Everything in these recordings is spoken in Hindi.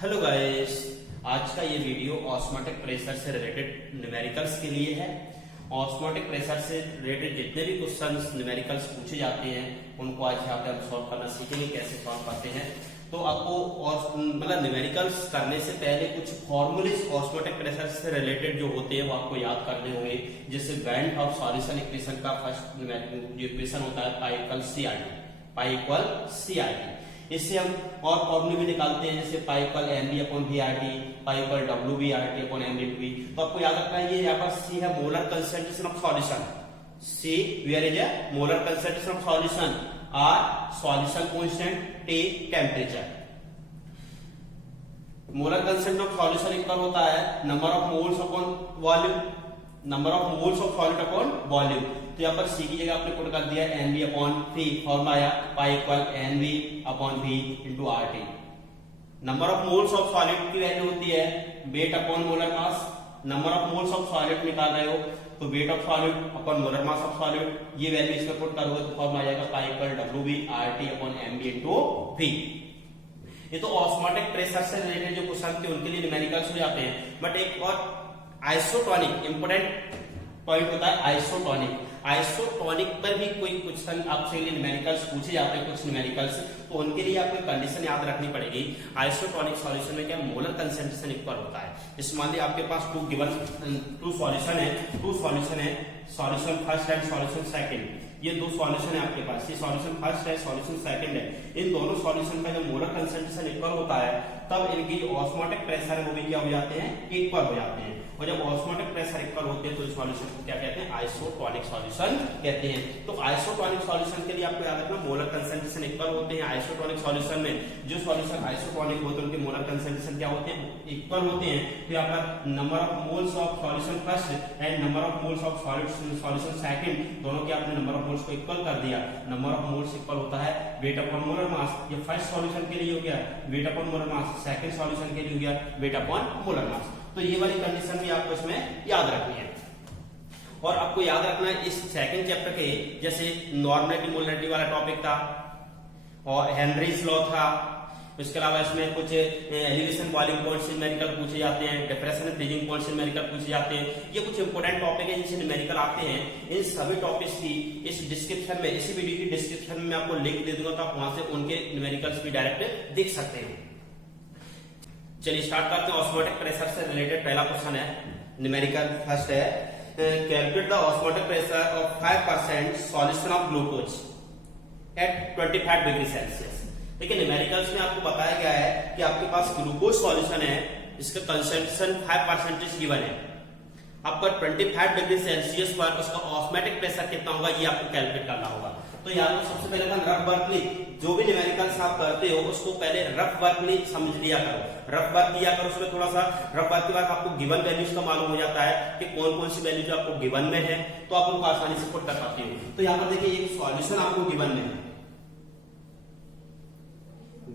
हेलो गाइस, आज का ये वीडियो ऑस्मोटिक प्रेशर से रिलेटेड न्यूमेरिकल्स के लिए है। ऑस्मोटिक प्रेशर से रिलेटेड जितने भी क्वेश्चंस न्यूमेरिकल्स पूछे जाते हैं उनको आज यहाँ पे हम सॉल्व करना सीखेंगे, कैसे सॉल्व करते हैं। तो आपको मतलब न्यूमेरिकल्स करने से पहले कुछ फॉर्मूलेस ऑस्मोटिक प्रेशर से रिलेटेड जो होते हैं वो आपको याद करने होंगे। जैसे वैन ऑफ सॉल्यूशन इक्वेशन का फर्स्ट जो इक्वेशन होता है pi equal C R T, pi equal C R T. इससे हम और फॉर्मूले भी निकालते हैं, जैसे pi equal M B upon V R T, pi equal W B R T upon M D V. तो आपको याद रखना है, ये यहाँ पर सी है molar concentration of solution, C where is a molar concentration of solution, R solution constant, T temperature. Molar concentration of solution equal होता है number of moles upon volume, number of moles of solute upon volume. तो यहाँ पर सी की जगह आपने पुट कर दिया N B upon V, formula आया pi equal N B upon V into R T. Number of moles of solid की वैल्यू होती है weight upon molar mass. Number of moles of solid निकाल रहे हो तो weight of solid upon molar mass of solid, ये वैल्यू इसमें पुट करोगे तो फॉर्मूला आ जाएगा pi equal W B R T upon M B into V. ये तो ऑस्मोटिक प्रेशर से रिलेटेड जो क्वेश्चन थे उनके लिए न्यूमेरिकल्स हो जाते हैं। बट एक और आइसोटोनिक इंपोर्टेंट पॉइंट होता है आइसोटोनिक। आइसोटोनिक पर भी कोई क्वेश्चन आपसे न्यूमेरिकल्स पूछे जाते हैं, कुछ न्यूमेरिकल्स, तो उनके लिए आपको कंडीशन याद रखनी पड़ेगी। आइसोटोनिक सॉल्यूशन में क्या मोलर कंसंट्रेशन इक्वल होता है। इस मान लीजिए आपके पास टू सॉल्यूशन है, solution first and solution second, ये दो सॉल्यूशन है आपके पास, ये सॉल्यूशन फर्स्ट है, सॉल्यूशन सेकंड है। इन दोनों सॉल्यूशन का जब मोलर कंसंट्रेशन इक्वल होता है तब इनकी जो ऑस्मोटिक प्रेशर है वो भी क्या हो जाते हैं, इक्वल हो जाते हैं। और जब ऑस्मोटिक प्रेशर इक्वल होते हैं तो इस सॉल्यूशन को क्या कहते हैं, आइसोटोनिक सॉल्यूशन कहते हैं। तो आइसोटोनिक सॉल्यूशन के लिए आपको याद रखना मोलर कंसंट्रेशन इक्वल होते हैं। आइसोटोनिक सॉल्यूशन में जो सॉल्यूशन आइसोटोनिक होते हैं उनके मोलर कंसंट्रेशन क्या होते हैं, इक्वल होते हैं। तो यहाँ पर number of moles of solution first and number of moles of solution second, दोनों के आपने नंबर ऑफ मोल्स को इक्वल कर दिया। नंबर ऑफ मोल्स इक्वल होता है वेट अपॉन मोलर मास। ये फर्स्ट सॉल्यूशन के लिए हो गया वेट अपॉन मोलर मास, सेकंड सॉल्यूशन के लिए हो गया वेट अपॉन मोलर मास। तो ये वाली कंडीशन भी आपको इसमें याद रखनी है। और आपको याद रखना है इस सेकंड चैप्टर के जैसे नॉर्मलिटी मोलरिटी वाला टॉपिक था और हेनरीज लॉ था, इसके अलावा इसमें कुछ एलिवेशन वॉल्यूम पॉइंट्स न्यूमेरिकल पूछे जाते हैं, depression and freezing points numerical पूछे जाते हैं। ये कुछ इंपोर्टेंट टॉपिक है जिनसे न्यूमेरिकल आते हैं। इन सभी टॉपिक्स की इस डिस्क्रिप्शन में, इसी वीडियो की डिस्क्रिप्शन में आपको लिंक दे दूंगा, तो आप वहां से उनके न्यूमेरिकल्स भी डायरेक्ट देख सकते हैं। चलिए स्टार्ट करते हैं। ऑस्मोटिक प्रेशर से रिलेटेड पहला क्वेश्चन है न्यूमेरिकल। फर्स्ट है calculate the osmotic pressure of 5% solution of glucose at 25 degree Celsius. देखिए न्यूमेरिकल्स में आपको बताया गया है कि आपके पास ग्लूकोज सॉल्यूशन है, इसका कंसंट्रेशन 5% गिवन है। आपको 25 डिग्री सेल्सियस पर उसका ऑस्मोटिक प्रेशर कितना होगा ये आपको कैलकुलेट करना होगा। तो यार तो सबसे पहले अपन रफ वर्कली जो भी न्यूमेरिकल्स आप करते हो उसको पहले रफ वर्कली समझ लिया करो, रफ वर्क किया करो। उसमें थोड़ा सा रफ वर्क के बाद आपको गिवन वैल्यूज का मालूम हो जाता है कि कौन कौन सी वैल्यू जो आपको गिवन में है, तो आप उनको आसानी से पुट कर पाते हो। तो यहाँ पर देखिए एक सॉल्यूशन आपको गिवन में है,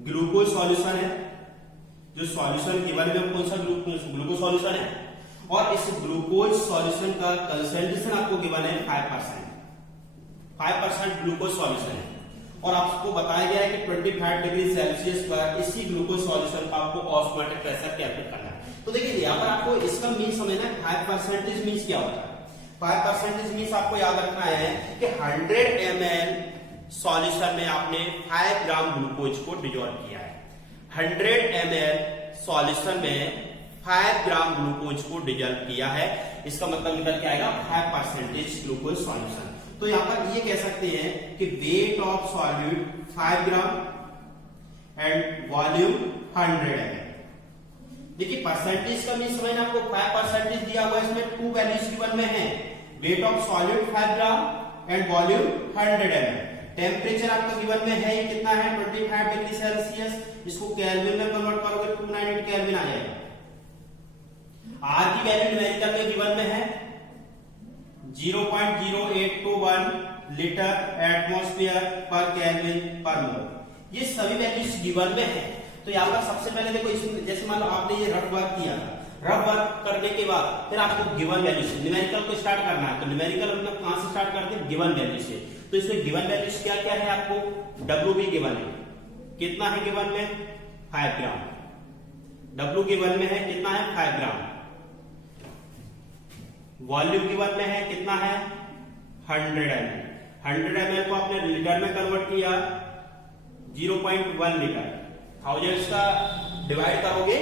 ग्लूकोज सॉल्यूशन है। जो सॉल्यूशन गिवन में कौन सा ग्लूकोज सॉल्यूशन है, और इस ग्लूकोज सॉल्यूशन का कंसंट्रेशन आपको गिवन है 5% ग्लूकोज सॉल्यूशन है। और आपको बताया गया है कि 25 डिग्री सेल्सियस पर इसी ग्लूकोज सॉल्यूशन का आपको ऑस्मोटिक प्रेशर कैलकुलेट करना है। तो देखिए यहाँ पर आपको इसका मीन समझना है 5% मीन्स क्या होता है। 5% मीन्स आपको याद रखना है कि 100 ml सॉल्यूशन में आपने 5 ग्राम ग्लूकोज को डिजोल्व किया है। 100 ml सॉल्यूशन में 5 ग्राम ग्लूकोज को डिजोल्व किया है, इसका मतलब निकल के आएगा 5% ग्लूकोज सॉल्यूशन। तो यहां पर ये कह सकते हैं कि weight of solute 5 gram and volume 100 ml। देखिए परसेंटेज का मीन समझना, आपको 5% दिया हुआ है, इसमें 2 वैल्यूज गिवन में है, weight of solute 5 gram and volume 100 ml। Temperature आपका गिवन में है कितना है 25 डिग्री सेल्सियस, इसको केल्विन में कन्वर्ट करोगे 298 केल्विन आ जाएगा। आर की वैल्यू न्यूमेरिकल में गिवन में है 0.0821 लीटर एटमॉस्फेयर पर केल्विन पर मोल। ये सभी वैल्यूज गिवन में है। तो यहाँ पर सबसे पहले देखो इसमें जैसे मान लो आपने ये रफ वर्क किया, रफ वर्क करने के बाद फिर आपको गिवन वैल्यू से न्यूमेरिकल को स्टार्ट करना है। तो न्यूमेरिकल मतलब कहां से स्टार्ट करते हैं, गिवन वैल्यू से। तो इसमें गिवन वैल्यूज क्या क्या है, आपको डब्ल्यू बी गिवन है, कितना है गिवन में 5 ग्राम, W गिवन में है कितना है 5 ग्राम, वॉल्यूम गिवन में है कितना है 100 ml, 100 ml को आपने लीटर में कन्वर्ट किया 0.1 लीटर, थाउजेंड्स का डिवाइड करोगे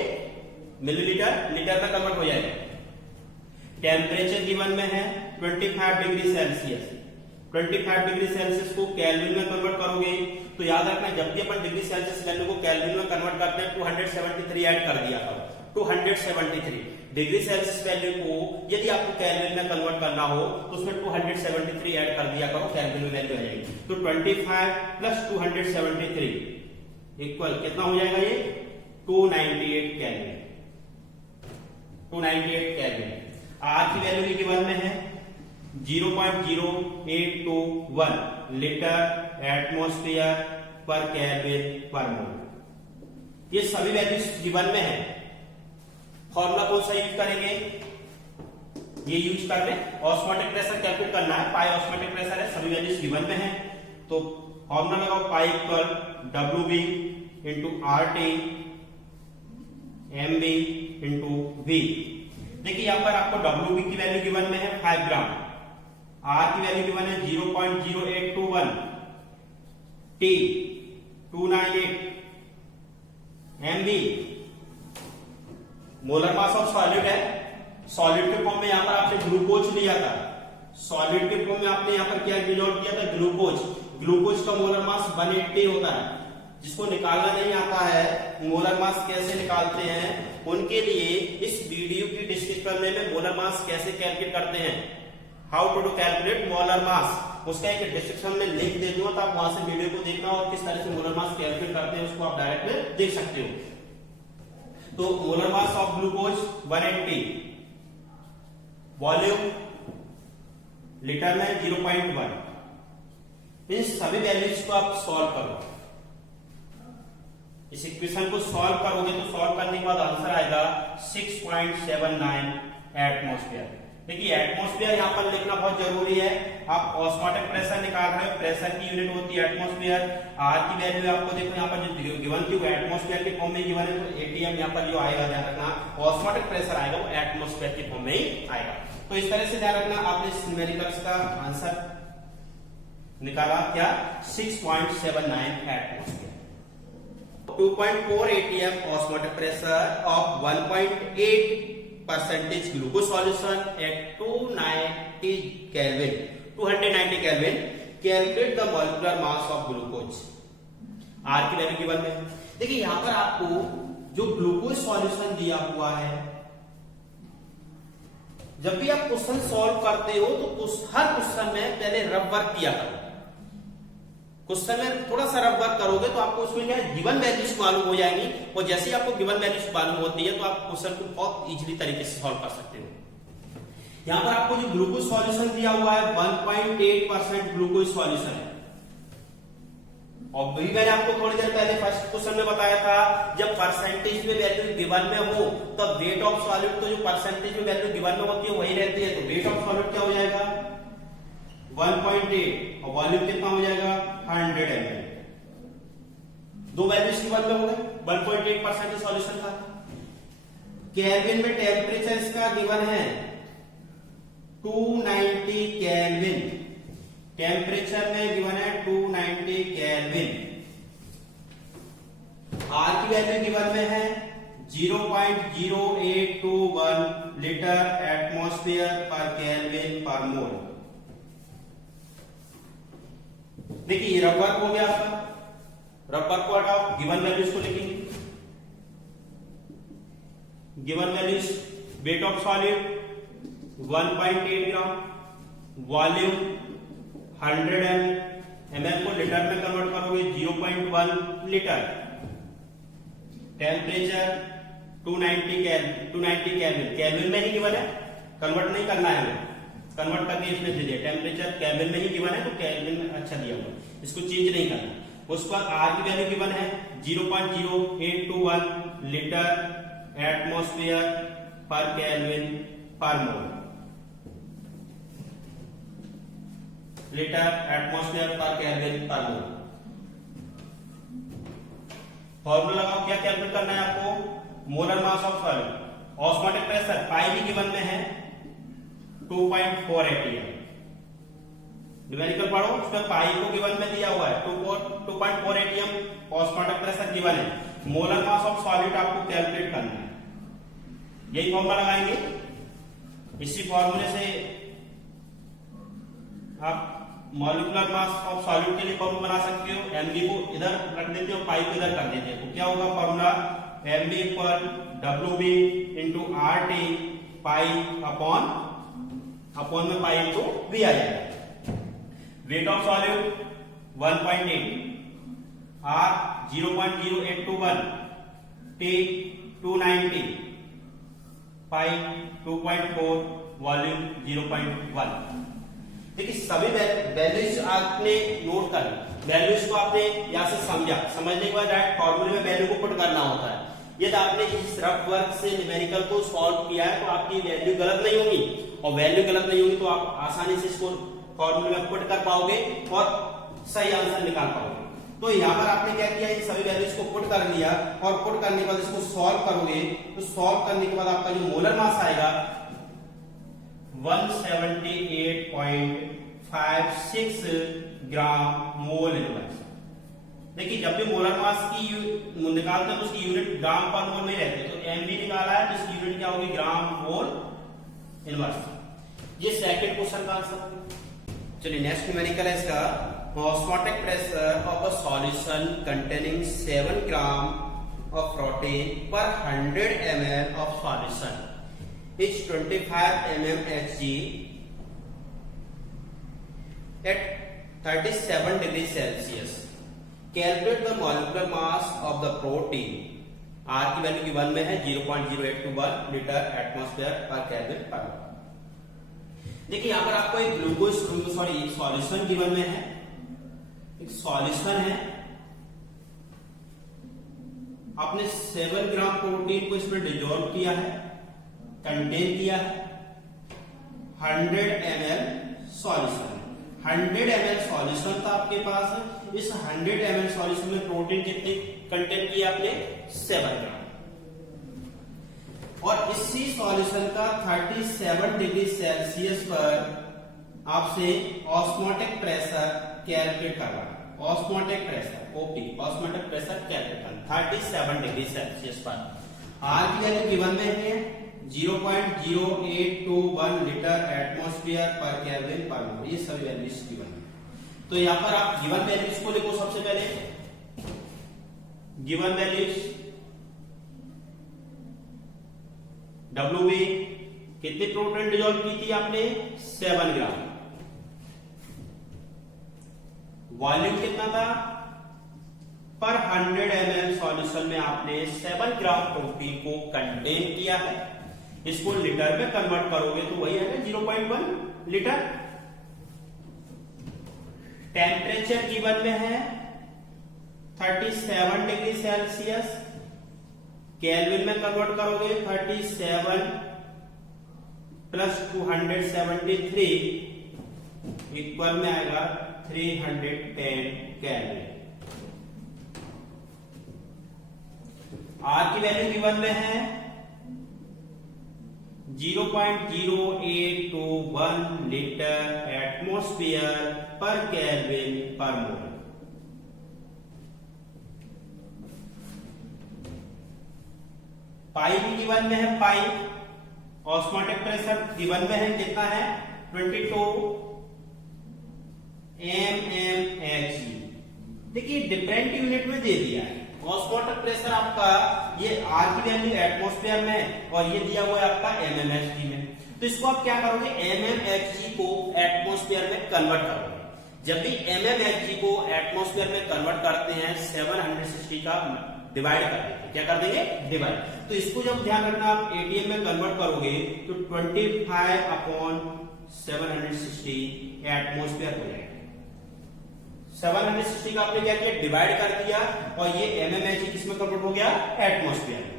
मिलीलीटर लीटर में कन्वर्ट हो जाएगा। टेम्परेचर गिवन में है 25 डिग्री सेल्सियस, 25 डिग्री सेल्सियस को केल्विन में कन्वर्ट करोगे तो याद रखना जब भी अपन डिग्री सेल्सियस वैल्यू को केल्विन में कन्वर्ट करते हैं 273 ऐड कर दिया था, 273 डिग्री सेल्सियस वैल्यू को यदि आपको केल्विन में कन्वर्ट करना हो तो उसमें 273 ऐड कर दिया करो, केल्विन में वैल्यू आ जाएगी। तो 25 प्लस 273 इक्वल कितना हो जाएगा ये 298 केल्विन, 298 केल्विन। आर की वैल्यू की गिवन में है 0.0821 लीटर एटमॉस्फेयर पर केल्विन पर मोल। ये सभी वैल्यूज गिवन में है। फॉर्मूला कौन सा यूज करेंगे, ये यूज कर ले, ऑस्मोटिक प्रेशर कैलकुलेट करना है, पाई ऑस्मोटिक प्रेशर है, सभी वैल्यूज गिवन में है। तो फॉर्मूला लगाओ pi equal WB into RT MB into V। देखिए यहां पर आपको WB की वैल्यू गिवन में है 5 ग्राम, R की वैल्यू गिवन है 0.0821, T 298, MB molar mass of solid है, सॉलिड के फॉर्म में यहां पर आपने ग्लूकोज लिया था, सॉलिड के फॉर्म में आपने यहां पर क्या डिनोट किया था ग्लूकोज, ग्लूकोज का मोलर मास 180 होता है। जिसको निकालना नहीं आता है मोलर मास कैसे निकालते हैं उनके लिए इस वीडियो की डिस्क्रिप्शन में मोलर मास कैसे कैलकुलेट करते हैं, how to do calculate molar mass, उसका एक डिस्क्रिप्शन में लिंक दे दूंगा, तो आप वहां से वीडियो को देखना और किस तरह से मोलर मास कैलकुलेट करते हैं उसको आप डायरेक्ट में देख सकते हो। तो molar mass of glucose 180, volume litre में 0.1। इन सभी वैल्यूज को आप सॉल्व करो, इस इक्वेशन को सॉल्व करोगे तो सॉल्व करने के बाद आंसर आएगा 6.79 एटमॉस्फेयर। देखिए एटमॉस्फेयर यहां पर लिखना बहुत जरूरी है। आप ऑस्मोटिक प्रेशर निकाल रहे हो, प्रेशर की यूनिट होती है एटमॉस्फेयर। आर की वैल्यू आपको देखो यहां पर जो गिवन थी वो एटमॉस्फेयर के फॉर्म में गिवन है, तो एटीएम यहां पर जो आएगा ध्यान रखना, ऑस्मोटिक प्रेशर आएगा वो एटमॉस्फेयर के फॉर्म में ही आएगा। तो इस तरह से ध्यान रखना, आपने इस न्यूमेरिकल्स का आंसर निकाला क्या 6.79 atmosphere. 2.4 atm osmotic pressure of 1.8% glucose solution at 290 Kelvin, 290 Kelvin. Calculate the molecular mass of glucose. R की वैल्यू गिवन में। देखिए यहां पर आपको जो ग्लूकोज सॉल्यूशन दिया हुआ है, जब भी आप क्वेश्चन सॉल्व करते हो तो हर क्वेश्चन में पहले रब वर्क किया करो। क्वेश्चन में थोड़ा सा रब वर्क करोगे तो आपको उसमें क्या गिवन वैल्यूज मालूम हो जाएंगी, और जैसे ही आपको गिवन वैल्यूज मालूम होती है तो आप क्वेश्चन को बहुत इजीली तरीके से सॉल्व कर सकते हो। यहां पर आपको जो ग्लूकोज सॉल्यूशन दिया हुआ है 1.8% ग्लूकोज सॉल्यूशन है, और भी मैंने आपको थोड़ी देर पहले फर्स्ट क्वेश्चन में बताया था जब परसेंटेज में वैल्यू गिवन में हो तब वेट ऑफ सॉलिड, तो जो परसेंटेज में वैल्यू गिवन में होती है वही रहती है, तो वेट ऑफ सॉलिड क्या हो जाएगा 1.8 और वॉल्यूम कितना हो जाएगा 100 ml। दो वैल्यूज गिवन में हो गए, 1.8% सॉल्यूशन था। केल्विन में टेम्परेचर इसका गिवन है 290 केल्विन, टेम्परेचर में गिवन है 290 केल्विन। आर की वैल्यू गिवन में है 0.0821 लीटर एटमॉस्फेयर पर केल्विन पर मोल। देखिए ये रब वर्क हो गया आपका, रब वर्क को हटाओ, गिवन वैल्यूज को लिखेंगे। Given values wait of solid 1.8 gram, volume 100 ml को लीटर में कन्वर्ट करोगे 0.1 लीटर, टेम्परेचर 290 केल्विन, केल्विन में ही गिवन है, कन्वर्ट नहीं करना है हमें, कन्वर्ट करके इसमें दे दिया, टेम्परेचर केल्विन में ही गिवन है तो केल्विन में अच्छा दिया हुआ, इसको चेंज नहीं करना। उसके बाद आर की वैल्यू गिवन है 0.0821 लीटर एटमॉस्फेयर पर केल्विन पर मोल, लीटर एटमॉस्फेयर पर केल्विन पर मोल। फॉर्मूला लगाओ, क्या कैलकुलेट करना है आपको molar mass of solid. Osmotic pressure pi भी गिवन में है 2.4 atm। न्यूमेरिकल पढ़ो, उसमें पाई को गिवन में दिया हुआ है 2.4 atm ऑस्मोटिक प्रेशर गिवन है। मोलर मास ऑफ सॉलिड आपको कैलकुलेट करना है, यही फॉर्मूला लगाएंगे। इसी फॉर्मूले से आप मॉलिक्यूलर मास ऑफ सॉलिड के लिए फॉर्मूला बना सकते हो। mg को इधर रख देते हो, पाई को इधर कर देते हैं, तो क्या होगा फॉर्मूला mg पर wb into RT pi upon में पाई तो v आ जाएगा। Wait of solid 1.8, R 0.0821, T 290, pi 2.4, volume 0.1। देखिए सभी वैल्यूज आपने नोट कर ली, वैल्यूज को आपने यहां से समझने के बाद डायरेक्ट फॉर्मूले में वैल्यू को पुट करना होता है। यदि आपने इस रफ वर्क से न्यूमेरिकल को सॉल्व किया है तो आपकी वैल्यू गलत नहीं होगी, और वैल्यू गलत नहीं होगी तो आप आसानी से इसको फॉर्मूले में पुट कर पाओगे और सही आंसर निकाल पाओगे। तो यहाँ पर आपने क्या किया, इन सभी वैल्यूज को पुट कर लिया, और पुट करने के बाद इसको सॉल्व करोगे तो सॉल्व करने के बाद आपका जो मोलर मास आएगा 178.56 ग्राम मोल इनवर्स। देखिए जब भी मोलर मास की निकालते हैं तो उसकी यूनिट ग्राम पर मोल में रहती है, तो एमवी निकाला है तो इसकी यूनिट क्या होगी, ग्राम मोल इनवर्स। ये सेकंड क्वेश्चन का आंसर। चलिए नेक्स्ट न्यूमेरिकल है इसका, osmotic pressure of a solution containing 7 gram of protein पर 100 ml of solution is 25 mmHg at 37 degrees Celsius. Calculate the molecular mass of the protein. R की वैल्यू गिवन में है 0.0821 लीटर एटमॉस्फेयर पर केल्विन पर। देखिए यहां पर आपको एक एक सॉल्यूशन गिवन में है, एक सॉल्यूशन है, आपने 7 ग्राम प्रोटीन को इसमें डिजोल्व किया है, कंटेन किया है 100 ml सॉल्यूशन। 100 ml सॉल्यूशन था आपके पास, इस 100 ml सॉल्यूशन में प्रोटीन कितने कंटेन किया आपने, 7 ग्राम। और इसी सॉल्यूशन का 37 डिग्री सेल्सियस पर आपसे ऑस्मोटिक प्रेशर कैलकुलेट करना। Osmotic pressure OP, osmotic pressure calculate करना 37 डिग्री सेल्सियस पर। आर की वैल्यू गिवन में है 0.0821 लीटर एटमॉस्फेयर पर केल्विन पर मोल। ये सभी वैल्यूज गिवन है, तो यहां पर आप गिवन वैल्यूज को लिखो। सबसे पहले गिवन वैल्यूज WB कितनी प्रोटीन डिजोल्व की थी आपने, 7 ग्राम। वॉल्यूम कितना था, पर 100 ml सॉल्यूशन में आपने 7 ग्राम प्रोटीन को कंटेन किया है। इसको लीटर में कन्वर्ट करोगे तो वही है 0.1 लीटर। टेम्परेचर गिवन में है 37 डिग्री सेल्सियस, केल्विन में कन्वर्ट करोगे 37 प्लस 273 इक्वल में आएगा 310 केल्विन। आर की वैल्यू गिवन में है 0.0821 लीटर एटमॉस्फेयर पर केल्विन पर मोल। पाई भी गिवन में है, पाई ऑस्मोटिक प्रेशर गिवन में है, कितना है 22 mmHg। देखिए डिफरेंट यूनिट में दे दिया है। ऑस्मोटिक प्रेशर आपका ये आर की वैल्यू एटमॉस्फेयर में और ये दिया हुआ है आपका mmHg में, तो इसको आप क्या करोगे, mmHg को एटमॉस्फेयर में कन्वर्ट करोगे। जब भी mmHg को एटमॉस्फेयर में कन्वर्ट करते हैं 760 का डिवाइड कर देंगे, क्या कर देंगे, डिवाइड। तो इसको जब ध्यान रखना आप एटीएम में कन्वर्ट करोगे तो 25/760 एटमॉस्फेयर हो जाएगा। 760 का आपने क्या किया, डिवाइड कर दिया, और ये mmHg किसमें कन्वर्ट हो गया, एटमॉस्फेयर में।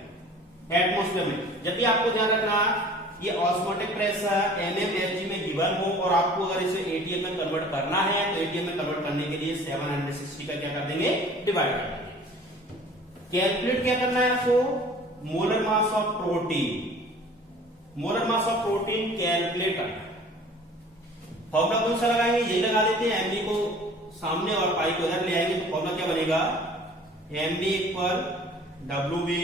एटमॉस्फेयर में जब भी आपको ध्यान रखना ये ऑस्मोटिक प्रेशर mmHg में गिवन हो और आपको अगर इसे एटीएम में कन्वर्ट करना है तो एटीएम में कन्वर्ट करने के लिए 760 का क्या कर देंगे, डिवाइड कर देंगे। कैलकुलेट क्या करना है आपको, molar mass of protein, molar mass of protein calculate करना। फॉर्मूला कौन सा लगाएंगे, ये लगा देते हैं, एमबी को सामने और पाई को इधर ले आएंगे तो फॉर्मूला क्या बनेगा, M B equal W B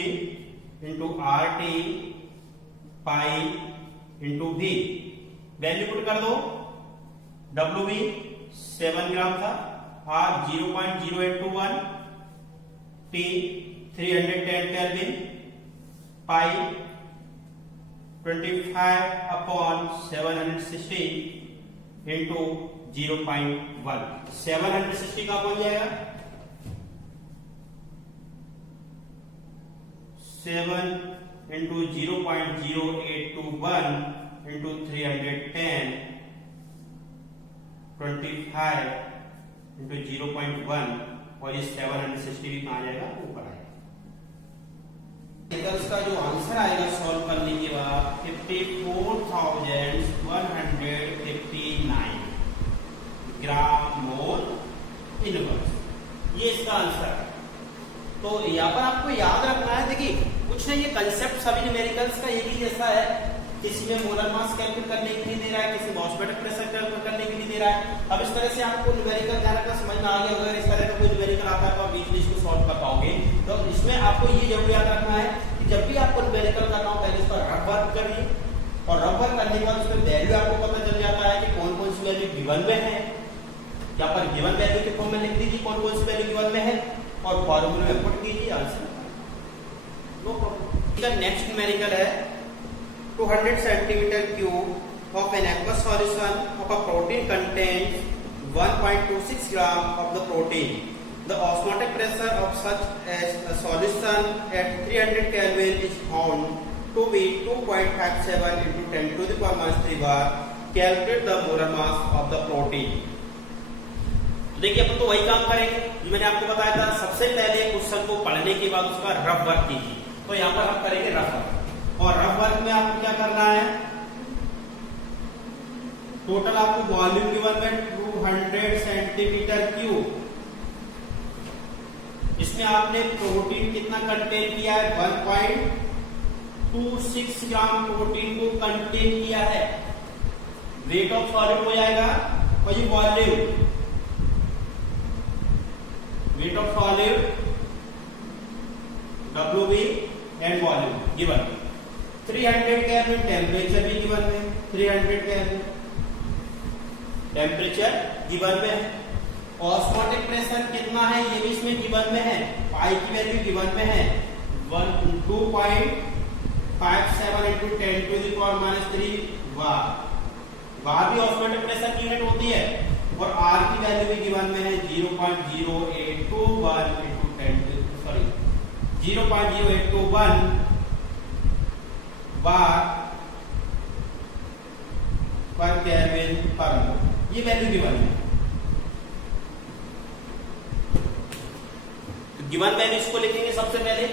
into R T pi into V. Value put कर दो, डब्ल्यू बी 7 ग्राम था, R 0.0821, T 310 kelvin, pi 25/760 into 0.1। 760 का बन जाएगा 7 इंटू 0.0821 इंटू 310, 25 इंटू 0.1, और ये 760 भी कहाँ जाएगा, ऊपर आएगा। का जो आंसर आएगा सॉल्व करने के बाद 54,159 ग्राम मोल इनवर्स, ये इसका आंसर है। तो यहाँ पर आपको याद रखना है, देखिए कुछ नहीं, ये कंसेप्ट सभी न्यूमेरिकल्स का एक ही जैसा है। किसी में मोलर मास कैलकुलेट करने के लिए दे रहा है, किसी में ऑस्मोटिक प्रेशर कैलकुलेट करने के लिए दे रहा है। अब इस तरह से आपको न्यूमेरिकल ध्यान समझ में आ गया, अगर इस तरह का कोई न्यूमेरिकल आता है तो आप बीच को सॉल्व कर पाओगे। तो इसमें आपको ये जरूर याद रखना है कि जब भी आपको न्यूमेरिकल करना हो पहले इसका रफ वर्क करिए, और रफ वर्क करने के बाद उसमें वैल्यू आपको पता चल जाता है कि कौन कौन सी वैल्यू गिवन में है। यहाँ पर गिवन वैल्यू के फॉर्म में लिख दीजिए कौन कौन सी वैल्यू गिवन में है, और फॉर्मूले में पुट कीजिए answer, no problem. Next numerical है 200 centimeter cube of an aqueous solution of a protein contains 1.26 gram of the protein. The osmotic pressure of such a solution at 300 Kelvin is found to be 2.57 into 10 to the power minus 3 bar. Calculate the molar mass of the protein. देखिए अपन तो वही काम करेंगे जो मैंने आपको बताया था। सबसे पहले क्वेश्चन को पढ़ने के बाद उसका रफ वर्क कीजिए। तो यहाँ पर हम करेंगे रफ वर्क, और रफ वर्क में आपको क्या करना है, टोटल आपको वॉल्यूम गिवन में 200 सेंटीमीटर क्यूब, इसमें आपने प्रोटीन कितना कंटेन किया है, 1.26 ग्राम प्रोटीन को कंटेन किया है। वेट ऑफ सॉलिड हो जाएगा, और ये volume, wait of solid WB and volume given. 300 kelvin temperature भी गिवन में, 300 केल्विन टेम्परेचर गिवन में है। ऑस्मोटिक प्रेशर कितना है ये भी इसमें गिवन में है, पाई की वैल्यू गिवन में है 2.57 into 10 to the power minus 3 बार। बार भी ऑस्मोटिक प्रेशर की यूनिट होती है, और आर की वैल्यू भी गिवन में है 0.0821 into 10 सॉरी 0.0821 बार पर केल्विन पर मोल, ये वैल्यू गिवन है। तो गिवन वैल्यूज को लिखेंगे सबसे पहले।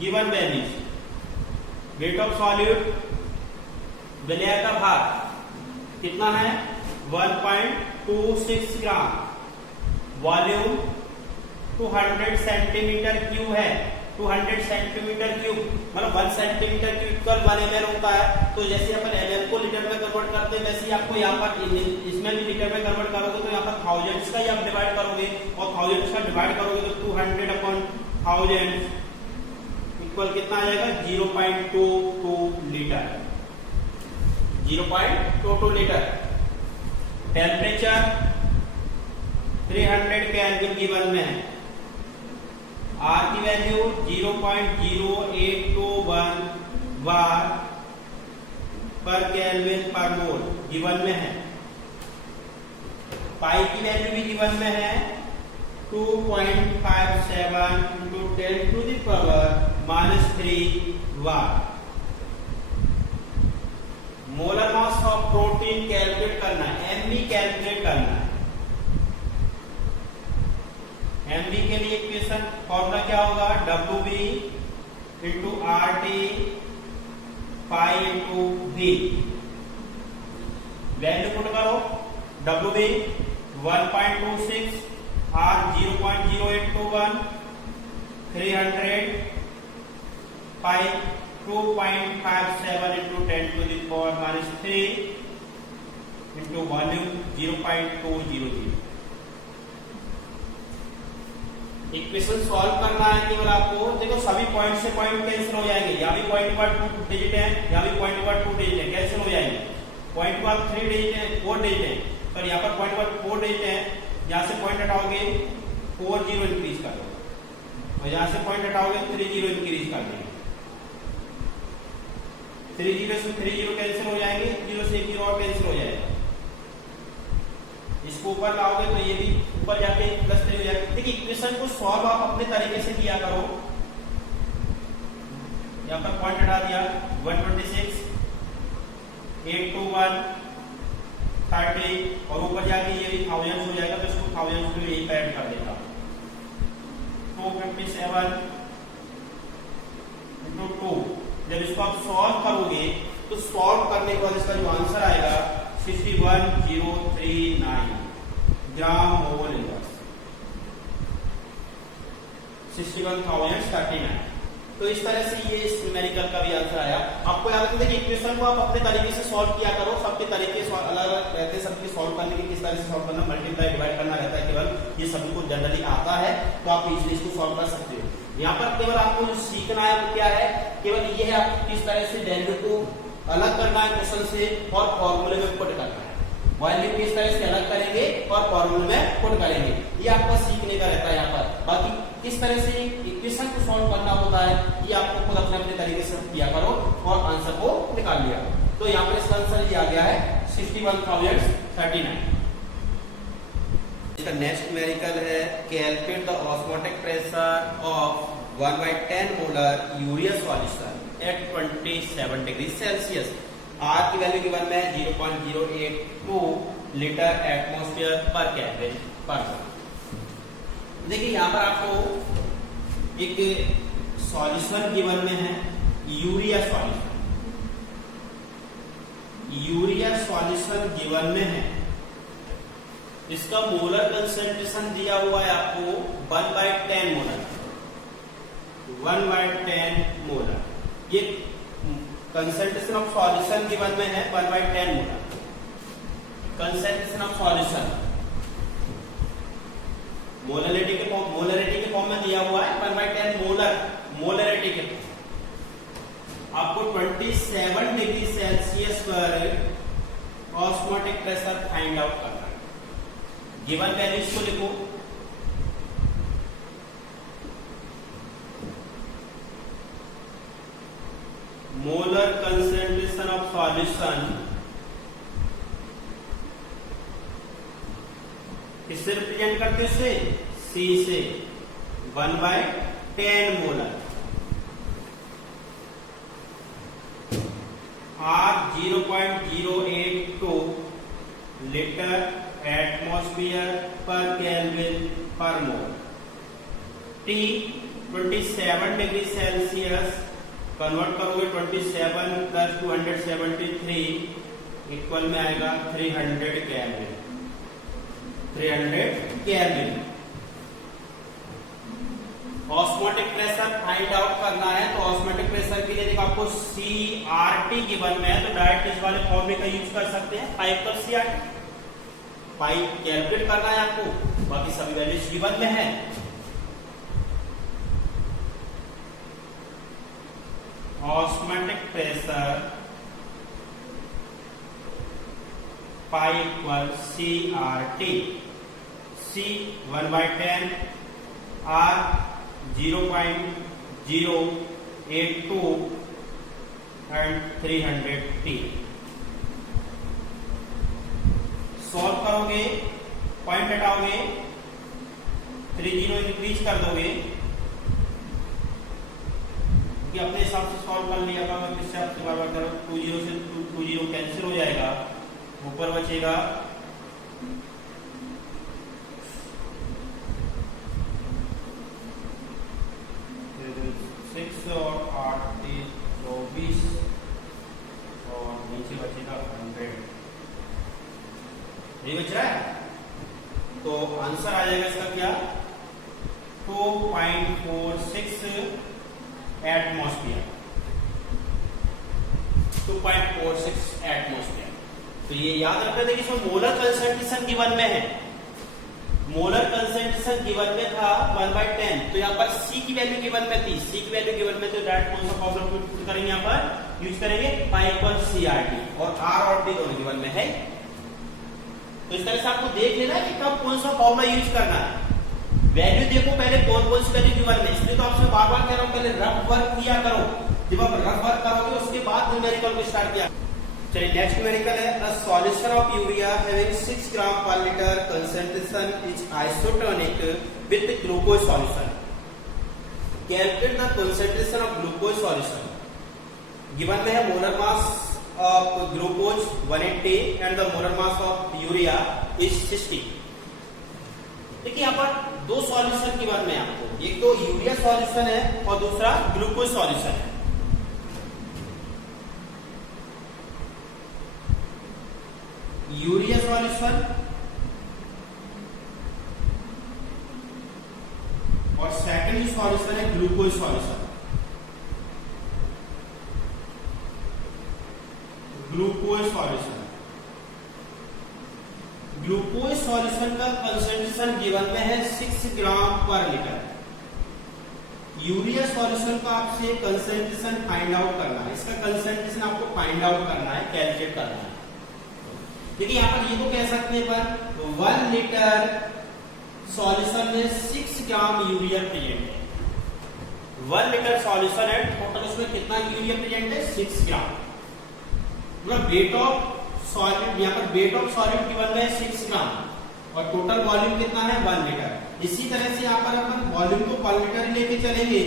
Given values, weight of solute, विलय का भार कितना है 1.26 ग्राम, वॉल्यूम 200 सेंटीमीटर क्यूब है। 200 सेंटीमीटर क्यूब मतलब 1 सेंटीमीटर क्यूब इक्वल 1 ml होता है। तो जैसे अपन ml को लीटर में कन्वर्ट करते हैं, वैसे ही आपको यहाँ पर इसमें भी लीटर में कन्वर्ट करोगे तो यहाँ पर थाउजेंड्स का ही आप डिवाइड करोगे, और थाउजेंड्स का डिवाइड करोगे तो 200/1000 इक्वल कितना आ जाएगा 0.22 litre, 0.22 litre. Temperature 300 kelvin given में है, आर की वैल्यू 0.0821 बार पर केल्विन पर मोल गिवन में है। पाई की वैल्यू भी गिवन में है 2.57 into 10 to the power minus 3 bar. Molar mass of protein calculate करना है, एमबी कैलकुलेट करना है। एमबी के लिए इक्वेशन फॉर्मूला क्या होगा, WB into RT pi into V। Value put करो, WB 1.26, R 0.0821, 300 pi 2.57 into 10 to the power minus 3 into volume 0.200। Equation solve करना है केवल आपको। देखो सभी पॉइंट से पॉइंट कैंसिल हो जाएंगे, यहाँ भी पॉइंट के बाद 2 डिजिट है, यहाँ भी पॉइंट के बाद 2 डिजिट है, कैंसिल हो जाएंगे। पॉइंट के बाद 3 डिजिट है, 4 डिजिट है, पर यहाँ पर पॉइंट के बाद 4 डिजिट है, यहाँ से पॉइंट हटाओगे 4 जीरो इंक्रीज कर दो, और यहाँ से पॉइंट हटाओगे 3 जीरो इंक्रीज कर देंगे। 3 जीरो से 3 जीरो कैंसिल हो जाएंगे, 0 से 1 जीरो और कैंसिल हो जाएगा। इसको ऊपर लाओगे तो ये भी ऊपर जाके +3 हो जाएगा। देखिए इक्वेशन को सॉल्व आप अपने तरीके से किया करो। यहाँ पर पॉइंट हटा दिया 126, 821, 30 और ऊपर जाके ये भी थाउजेंड हो जाएगा, तो इसको थाउजेंड में यही ऐड कर देता। 257 into 2। जब इसको आप सॉल्व करोगे तो सॉल्व करने के बाद इसका जो आंसर आएगा 61039 ग्राम मोल इनवर्स, 61,039। तो इस तरह से ये इस न्यूमेरिकल का भी आंसर आया। आपको याद रखना कि इक्वेशन को आप अपने तरीके से सॉल्व किया करो। सबके तरीके अलग अलग रहते हैं, सबके सॉल्व करने के किस तरह से सॉल्व करना, मल्टीप्लाई डिवाइड करना रहता है। केवल ये सभी को जनरली आता है तो आप इजीली इसको सॉल्व कर सकते हो। यहाँ पर केवल आपको जो सीखना है वो क्या है, केवल ये है आपको किस तरह से वैल्यू को अलग करना है क्वेश्चन से और फॉर्मूले में पुट करना है। वैल्यू किस तरह से अलग करेंगे और फॉर्मूले में पुट करेंगे, ये आपका सीखने का रहता है यहाँ पर। बाकी किस तरह से इक्वेशन को सॉल्व करना होता है ये आपको खुद अपने अपने तरीके से किया करो और आंसर को निकाल लिया। तो यहाँ पर इसका आंसर ये आ गया है 61,039। इसका नेक्स्ट न्यूमेरिकल है calculate the osmotic pressure of 1/10 molar urea solution at 27 degree Celsius. R की वैल्यू गिवन में 0.082 लीटर एटमॉस्फेयर पर केल्विन पर। देखिए यहाँ पर आपको एक सॉल्यूशन गिवन में है, urea solution. Urea solution given में है, इसका मोलर कंसेंट्रेशन दिया हुआ है आपको 1/10 मोलर, 1/10 मोलर। ये कंसेंट्रेशन ऑफ सॉल्यूशन गिवन में है 1/10 molar. Concentration of solution molarity के फॉर्म में दिया हुआ है 1/10 मोलर। मोलरिटी के आपको 27 डिग्री सेल्सियस पर ऑस्मोटिक प्रेशर फाइंड आउट करना है। गिवन वैल्यूज को लिखो, मोलर कंसेंट्रेशन ऑफ सॉल्यूशन किससे रिप्रेजेंट करते से, C से 1/10 मोलर। R 0.082 लीटर एटमॉस्फेयर पर केल्विन पर मोल। T 27 डिग्री सेल्सियस, कन्वर्ट करोगे 27 + 273 इक्वल में आएगा 300 kelvin. 300 kelvin. Osmotic pressure find out करना है, तो ऑस्मोटिक प्रेशर के लिए देखो आपको CRT गिवन में है, तो डायरेक्ट इस वाले फॉर्मूले का यूज कर सकते हैं। पाइप पर CRT पाइप कैलकुलेट करना है आपको, बाकी सभी वैल्यूज गिवन में है। ऑस्मोटिक प्रेशर पाइप पर CRT, C 1/10, R 0.082 and 300 T। Solve करोगे, पॉइंट हटाओगे, 3 जीरो इंक्रीज कर दोगे, कि अपने हिसाब से सॉल्व कर लिया था। मैं किससे आपसे बार बार करो, 2 जीरो से 2 जीरो कैंसिल हो जाएगा, ऊपर बचेगा 6 और 8 24 और नीचे बचेगा 100। ये बच रहा है, तो आंसर आ जाएगा इसका क्या 2.46 एटमॉस्फेयर, 2.46 एटमॉस्फेयर। तो ये याद रखना था कि इसमें मोलर कंसंट्रेशन गिवन में है, मोलर कंसंट्रेशन गिवन में था 1/10, तो यहाँ पर C की वैल्यू गिवन में थी, C की वैल्यू गिवन में, तो डायरेक्ट कौन सा फॉर्मूला पुट करेंगे, यहाँ पर यूज करेंगे π/CRT, और R और T दोनों गिवन में है। तो इस तरह से आपको देख लेना कि कब कौन सा फॉर्मूला यूज करना है। वैल्यू देखो पहले कौन कौन सी वैल्यू गिवन में, इसलिए तो आपसे बार बार कह रहा हूं पहले रफ वर्क किया करो, जब आप रफ वर्क करोगे उसके बाद न्यूमेरिकल को स्टार्ट किया। चलिए नेक्स्ट न्यूमेरिकल है, a solution of urea having 6 ग्राम पर litre concentration is isotonic with glucose solution, calculate the concentration of glucose solution. Given में है molar mass of glucose 180 and the molar mass of urea is 60। देखिए यहाँ पर दो सॉल्यूशन गिवन में आपको, एक तो यूरिया सॉल्यूशन है और दूसरा ग्लूकोज सॉल्यूशन है। यूरिया सॉल्यूशन और सेकंड सॉल्यूशन है glucose solution. Glucose solution, glucose solution का कंसंट्रेशन गिवन में है 6 ग्राम पर लीटर। यूरिया सॉल्यूशन का आपसे कंसंट्रेशन फाइंड आउट करना है, इसका कंसंट्रेशन आपको फाइंड आउट करना है, कैलकुलेट करना है। देखिए यहाँ पर ये तो कह सकते हैं पर 1 लीटर सॉल्यूशन में 6 ग्राम यूरिया प्रेजेंट है। 1 लीटर सॉल्यूशन है, टोटल उसमें कितना यूरिया प्रेजेंट है, 6 ग्राम। मतलब वेट ऑफ सॉलिड, यहाँ पर वेट ऑफ सॉलिड गिवन में 6 ग्राम और टोटल वॉल्यूम कितना है, 1 लीटर। इसी तरह से यहाँ पर अपन वॉल्यूम को पर लीटर लेके चलेंगे,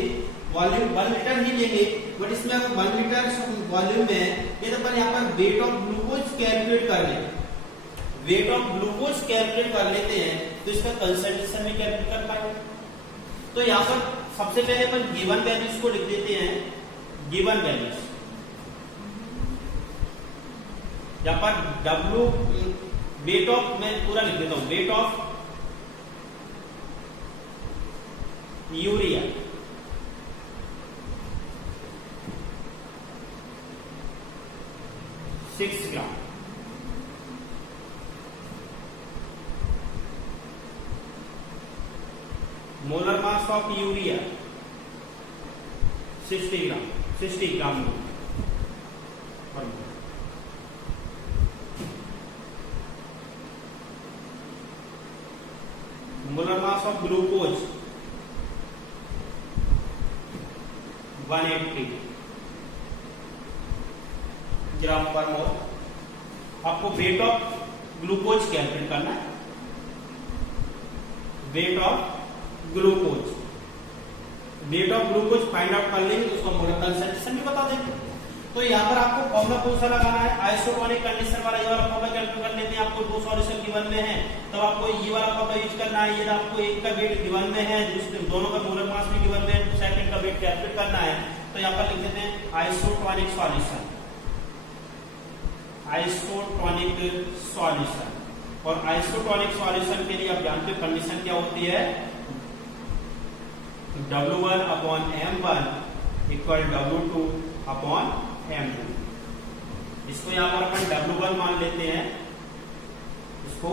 वॉल्यूम 1 लीटर ही लेंगे, बट इसमें अगर 1 लीटर वॉल्यूम में ये तो अपन यहाँ पर वेट ऑफ ग्लूकोज कैलकुलेट कर लेंगे, वेट ऑफ ग्लूकोज कैलकुलेट कर लेते हैं तो इसका कंसंट्रेशन भी कैलकुलेट कर पाएंगे। तो यहाँ पर सबसे पहले अपन गिवन वैल्यूज को लिख देते हैं, गिवन वैल्यूज यहाँ पर W वेट ऑफ, मैं पूरा लिख देता हूं, weight of urea 6 gram, molar mass of urea 60 gram, 60 gram molar mass of glucose 180 ग्राम पर मोल। आपको वेट ऑफ ग्लूकोज कैलकुलेट करना है, weight of glucose, weight of glucose find out कर लेंगे तो उसका मोलर कंसंट्रेशन भी बता देंगे। तो यहाँ पर आपको फॉर्मूला कौन सा लगाना है, आइसोटोनिक कंडीशन वाला ये वाला फॉर्मूला कैलकुलेट कर लेते हैं। आपको दो सॉल्यूशन गिवन में है तब आपको ये वाला फॉर्मूला यूज करना है। ये आपको एक का वेट गिवन में है, दूसरे दोनों का मोलर मास भी गिवन में है, सेकंड का वेट कैलकुलेट करना है। तो यहाँ पर लिख देते हैं आइसोटोनिक सॉल्यूशन, आइसोटोनिक सॉल्यूशन। और आइसोटोनिक सॉल्यूशन के लिए आप जानते हो कंडीशन क्या होती है, W1/M1 इक्वल W2/M2। इसको यहां पर अपन W1 मान लेते हैं, इसको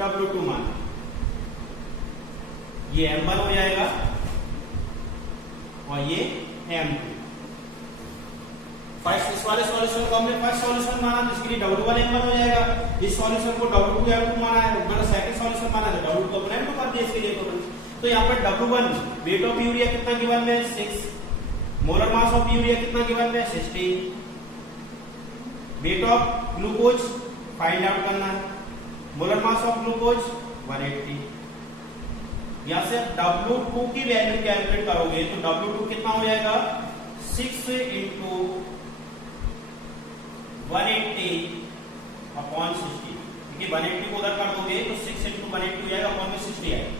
W2 मान, ये M1 हो जाएगा और ये M2। फर्स्ट इस वाले सॉल्यूशन को हमने फर्स्ट सॉल्यूशन माना तो इसके लिए W1/M1 हो जाएगा। इस सॉल्यूशन को W2/M2 माना है, मतलब सेकंड सॉल्यूशन माना है W2/M2 कर दिया इसके लिए। तो यहाँ पर W1 वेट ऑफ यूरिया कितना गिवन में, 6, मोलर मास ऑफ यूरिया कितना गिवन में, 60, weight of glucose find out करना है, मोलर मास ऑफ ग्लूकोज 180। यहां से W2 की वैल्यू कैलकुलेट करोगे तो W2 कितना हो जाएगा, 6 into 180/60। देखिए 180 को उधर कर दोगे तो 6 into 180 हो जाएगा, अपॉन में 60 आएगा।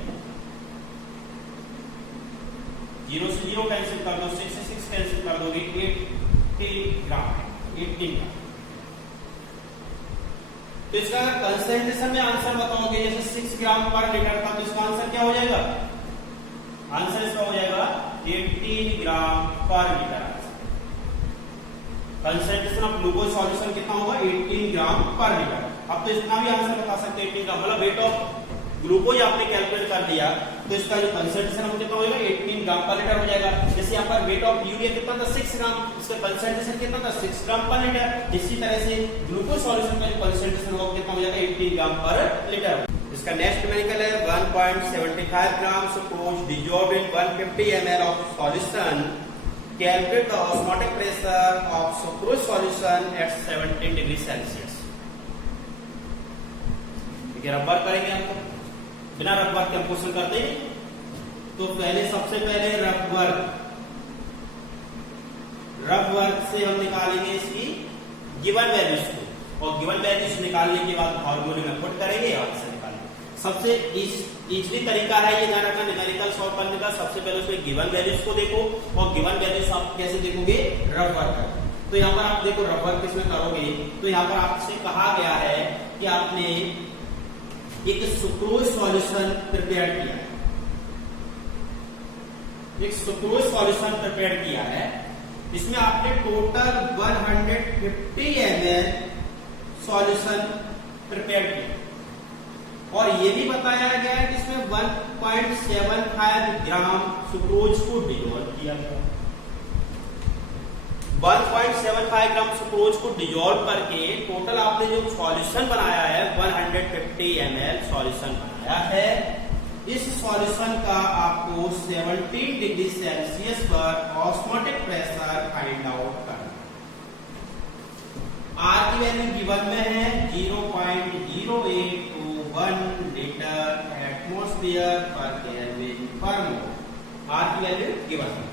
0 से 0 कैंसिल कर दो, 6 से 6 कैंसिल कर दोगे, 18 ग्राम, 18 ग्राम। तो इसका कंसंट्रेशन में आंसर बताओगे जैसे 6 ग्राम पर लीटर का, तो इसका आंसर क्या हो जाएगा, आंसर इसका हो जाएगा 18 ग्राम पर litre. Concentration of glucose solution कितना होगा 18 ग्राम पर लीटर। अब तो इतना भी आंसर बता सकते हैं 18 ग्राम, मतलब वेट ऑफ ग्लूकोज आपने कैलकुलेट कर दिया तो इसका जो कंसंट्रेशन है वो कितना होगा 18 ग्राम पर लीटर हो जाएगा। जैसे यहाँ पर वेट ऑफ यूरिया कितना था 6 ग्राम, इसका कंसंट्रेशन कितना था 6 ग्राम पर लीटर। इसी तरह से ग्लूकोज सॉल्यूशन का जो कंसंट्रेशन होगा कितना हो जाएगा 18 ग्राम पर लीटर। इसका नेक्स्ट न्यूमेरिकल है 1.75 gram sucrose dissolved in 150 ml of solution. Calculate the osmotic pressure of sucrose solution at 17 degree Celsius. देखिए रफ वर्क करेंगे हम, बिना रफ वर्क के हम क्वेश्चन करते हैं। तो पहले सबसे पहले रफ वर्क से हम निकालेंगे इसकी गिवन वैल्यूज को, और गिवन वैल्यूज निकालने के बाद फॉर्मूले में पुट करेंगे और से निकालेंगे। सबसे इजीली तरीका है ये ध्यान रखना न्यूमेरिकल सॉल्व करने का। सबसे पहले उसमें गिवन वैल्यूज को देखो, और गिवन वैल्यूज आप कैसे देखोगे रफ वर्क। तो यहाँ पर आप देखो रफ वर्क किसमें करोगे, तो यहाँ पर आपसे कहा गया है कि आपने एक सुक्रोज सॉल्यूशन प्रिपेयर किया है, एक सुक्रोज सॉल्यूशन प्रिपेयर किया है। इसमें आपने टोटल 150 ml सॉल्यूशन प्रिपेयर किया, और ये भी बताया गया है कि इसमें 1.75 ग्राम सुक्रोज को डिसॉल्व किया गया। 1.75 ग्राम सुक्रोज को डिसॉल्व करके टोटल आपने जो सॉल्यूशन बनाया है 150 ml सॉल्यूशन बनाया है। इस सॉल्यूशन का आपको 17 डिग्री सेल्सियस पर ऑस्मोटिक प्रेशर फाइंड आउट करना। आर की वैल्यू गिवन में है 0.0821 लीटर एटमॉस्फेयर पर केल्विन पर मोल। आर की वैल्यू गिवन है।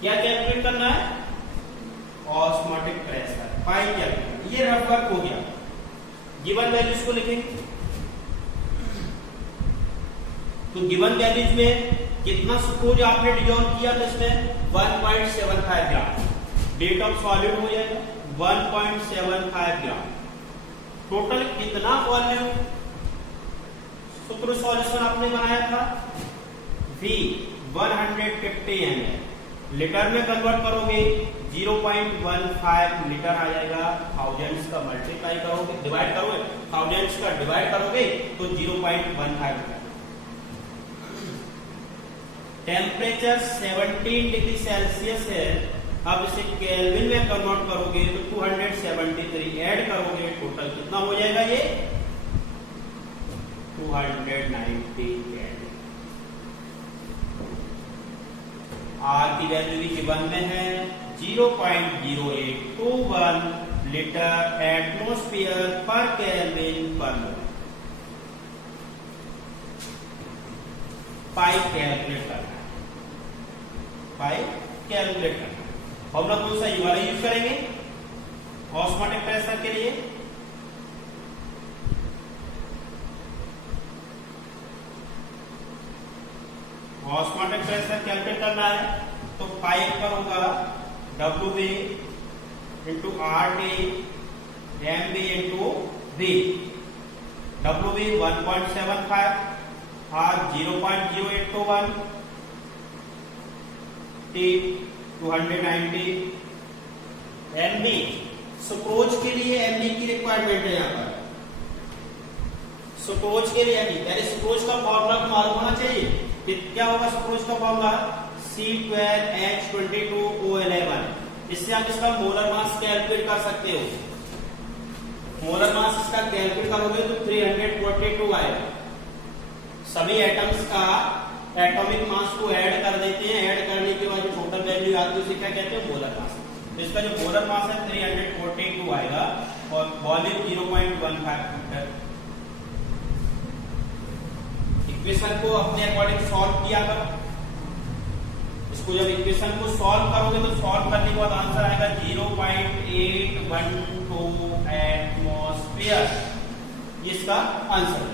क्या कैलकुलेट करना है ऑस्मोटिक प्रेशर फाइंड कैलकुलेट। ये रफ वर्क हो गया। गिवन वैल्यूज को लिखेंगे, तो गिवन वैल्यूज में कितना सुक्रोज आपने डिसॉल्व किया तो इसमें 1.75 ग्राम। डेट ऑफ सॉल्यूट हो जाएगा 1.75 ग्राम। टोटल कितना वॉल्यूम सुक्रोज सॉल्यूशन आपने बनाया था V 150 ml। लीटर में कन्वर्ट करोगे 0.15 लीटर आ जाएगा। थाउजेंड्स का मल्टीप्लाई करोगे, डिवाइड करोगे, थाउजेंड्स का डिवाइड करोगे तो 0.15 लीटर। टेम्परेचर 17 डिग्री सेल्सियस है। अब इसे केल्विन में कन्वर्ट करोगे तो 273 ऐड करोगे, टोटल कितना हो जाएगा ये 290 केल्विन। आर की वैल्यू भी गिवन में है 0.0821 लीटर एटमॉस्फेयर पर केल्विन पर मोल। पाई कैलकुलेट करना है, पाई कैलकुलेट करना है। हम लोग कौन सा ये वाला यूज करेंगे ऑस्मोटिक प्रेशर के लिए। ऑस्मोटिक प्रेशर कैलकुलेट करना है तो पाइप पर होगा W into RT MV into V। W 1.75, R 0.0821, T 290, MV sucrose के लिए MV की रिक्वायरमेंट है। यहाँ पर सुक्रोज के लिए MV, पहले सुक्रोज का फॉर्मूला मालूम होना चाहिए। क्या होगा सुक्रोज का फॉर्मूला C12H22O11। इससे आप इसका मोलर मास कैलकुलेट कर सकते हो। मोलर मास इसका कैलकुलेट करोगे तो 342 आएगा। सभी एटम्स का एटॉमिक मास को ऐड कर देते हैं, ऐड करने के बाद जो टोटल वैल्यू आती है उसे क्या कहते हैं मोलर मास। तो इसका जो मोलर मास है 342 आएगा और वॉल्यूम 0.15 लीटर। इक्वेशन को अपने अकॉर्डिंग सॉल्व किया करो। इसको जब इक्वेशन को सॉल्व करोगे तो सॉल्व करने के बाद आंसर आएगा 0.812 एटमॉस्फेयर। ये इसका आंसर है।